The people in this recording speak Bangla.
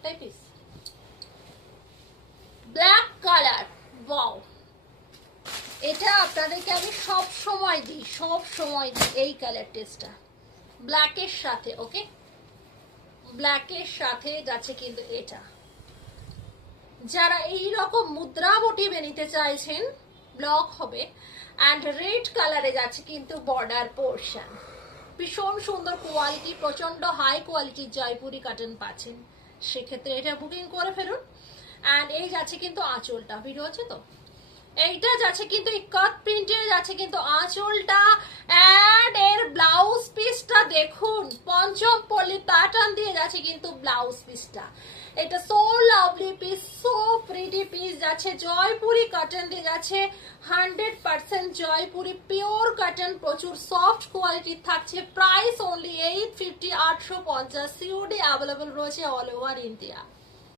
একটাই পিস, ব্ল্যাক কালার। ওয়াও, এটা আপনাদেরকে আমি সব সময় দিই এই কালার টেস্টটা ব্ল্যাকের সাথে। ওকে, ব্ল্যাকের সাথে যাচ্ছে কিন্তু এটা। যারা এই রকম মুদ্রা মোটিভে নিতে চাইছেন ব্লক হবে, অ্যান্ড রেড কালারে যাচ্ছে কিন্তু বর্ডার পোর্শন। ভীষণ সুন্দর কোয়ালিটি, প্রচন্ড হাই কোয়ালিটির জয়পুরি কটন পাচ্ছেন, সেক্ষেত্রে এটা বুকিং করে ফেলুন। অ্যান্ড এই যাচ্ছে কিন্তু আঁচলটা, ভিডিও হচ্ছে তো, এইটা যাচ্ছে কিন্তু এই কাট প্রিন্টের যাচ্ছে কিন্তু আঁচলটা। এন্ড এর ব্লাউজ পিসটা দেখুন, পঞ্চম পল্লী প্যাটার্ন দিয়ে যাচ্ছে কিন্তু ব্লাউজ পিসটা। এটা so lovely piece, so pretty piece যাচ্ছে, জয়পুরি কটন দিয়ে যাচ্ছে, 100% জয়পুরি পিওর কটন, প্রচুর সফট কোয়ালিটি থাকছে। প্রাইস অনলি 850, 850, সিওডি অ্যাভেলেবল রয়েছে অল ওভার ইন্ডিয়া।